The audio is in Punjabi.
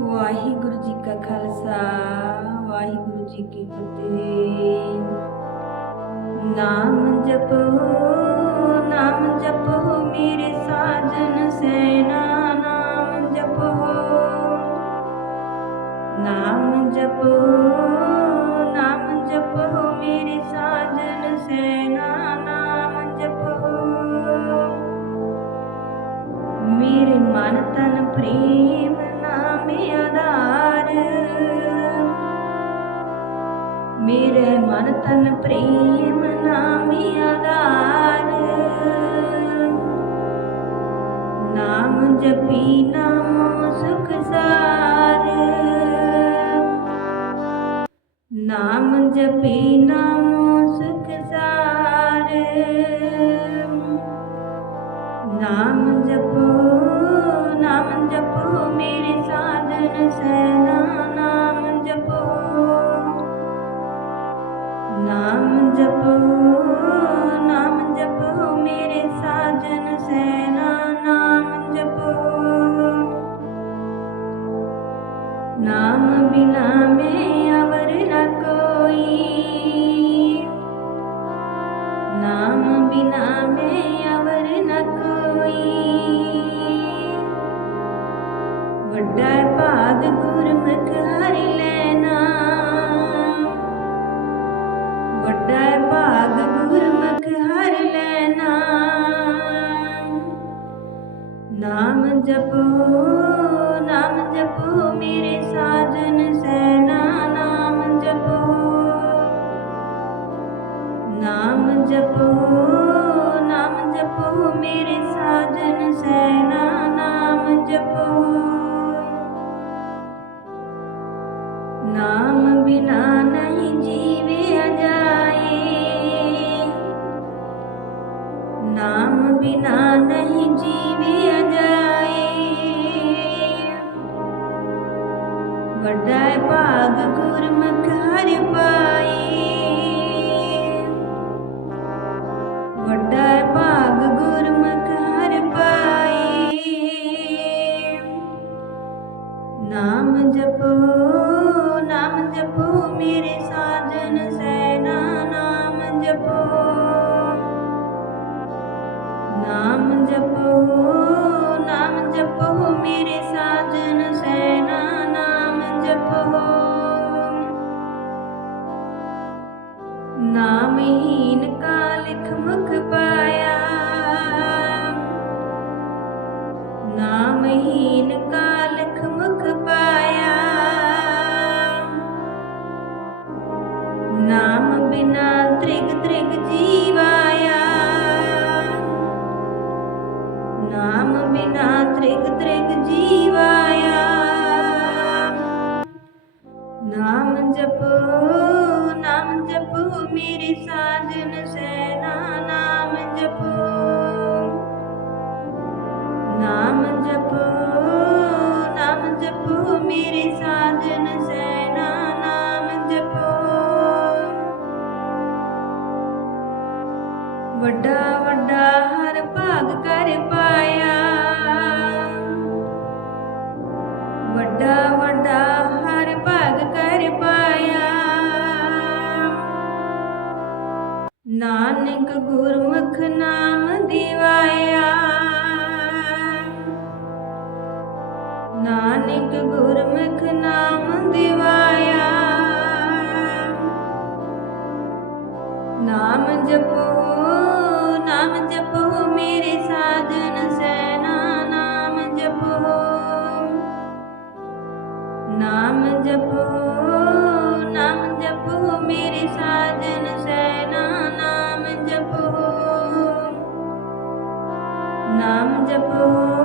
ਵਾਹਿਗੁਰੂ ਜੀ ਕਾ ਖਾਲਸਾ, ਵਾਹਿਗੁਰੂ ਜੀ ਕੀ ਫਤਿਹ। ਨਾਮ ਜਪੋ ਨਾਮ ਜਪੋ ਮੇਰੇ ਸਾਜਨ ਸੈਨਾ, ਨਾਮ ਜਪੋ। ਨਾਮ ਜਪੋ ਨਾਮ ਜਪੋ ਮੇਰੇ ਸਾਜਨ ਸੈਨਾ, ਨਾਮ ਜਪੋ। ਮੇਰੇ ਮਨ ਤਨ ਪ੍ਰੇਮ ਨਾਮੇ ਆਧਾਰ। ਮੇਰੇ ਮਨ ਤਨ ਪ੍ਰੇਮ ਨਾਮੇ ਆਧਾਰ। ਨਾਮ ਜਪੀ ਨਾਮੋ ਸੁਖ ਸਾਰ। ਨਾਮ ਜਪੀ ਨਾਮੋ ਸਾਜਨ ਨਾਮ ਜਪੋ ਨਾਮ ਜਪੋ ਨਾਮ ਜਪੋ ਮੇਰੇ ਸਾਜਨ ਸੈਨਾ, ਨਾਮ ਜਪੋ। ਨਾਮ ਬਿਨਾ ਮੈਂ ਅਵਰ ਨ ਕੋਈ। ਨਾਮ ਬਿਨਾ ਮੈਂ ਅਵਰ ਨ ਕੋਈ। ਵੱਡਾ ਭਾਗ ਗੁਰਮੁਖ ਹਰਿ ਲੈਣਾ। ਨਾਮ ਜਪੋ ਨਾਮ ਜਪੋ ਮੇਰੇ ਸਾਜਨ ਸੈਨਾ, ਨਾਮ ਜਪੋ। ਨਾਮ ਜਪੋ ਨਾਮ ਜਪੋ ਮੇਰੇ ਸਾਜਨ ਸੈਨਾ, ਨਾਮ ਜਪੋ। ਨਾਮ ਬਿਨਾ ਨਹੀਂ ਜੀਵੇ ਜਾਏ ਬਿਨਾ ਨਹੀਂ ਜੀਵਿਆ ਜਾਏ। ਵੱਡਾ ਭਾਗ ਗੁਰਮੁਖ ਹਰਿ ਪਾਏ। ਵੱਡਾ ਭਾਗ ਗੁਰਮੁਖ ਹਰਿ ਪਾਏ। ਨਾਮ ਜਪੋ ਨਾਮਹੀਨ ਕਾ ਲਿਖ ਮੁਖ ਪਾਇਆ। ਨਾਮਹੀਨ ਕਾ ਲਿਖ ਮੁਖ ਪਾਇਆ। ਨਾਮ ਬਿਨਾ ਤ੍ਰਿਗ ਤ੍ਰਿਗ ਜੀਵਾ ਬਿਨਾ ਨਾਨਕ ਗੁਰਮੁਖ ਨਾਮ ਦਿਵਾਇਆ। ਨਾਨਕ ਗੁਰਮੁਖ ਨਾਮ ਦਿਵਾਇਆ। ਨਾਮ ਜਪੋ ਨਾਮ ਜਪੋ ਮੇਰੇ ਸਾਜਨ ਸੈਨਾ, ਨਾਮ ਜਪੋ। ਨਾਮ ਜਪੋ ਨਾਮ ਜਪੋ ਮੇਰੇ ਸਾਜਨ ਸੈਨਾ। The wonderful.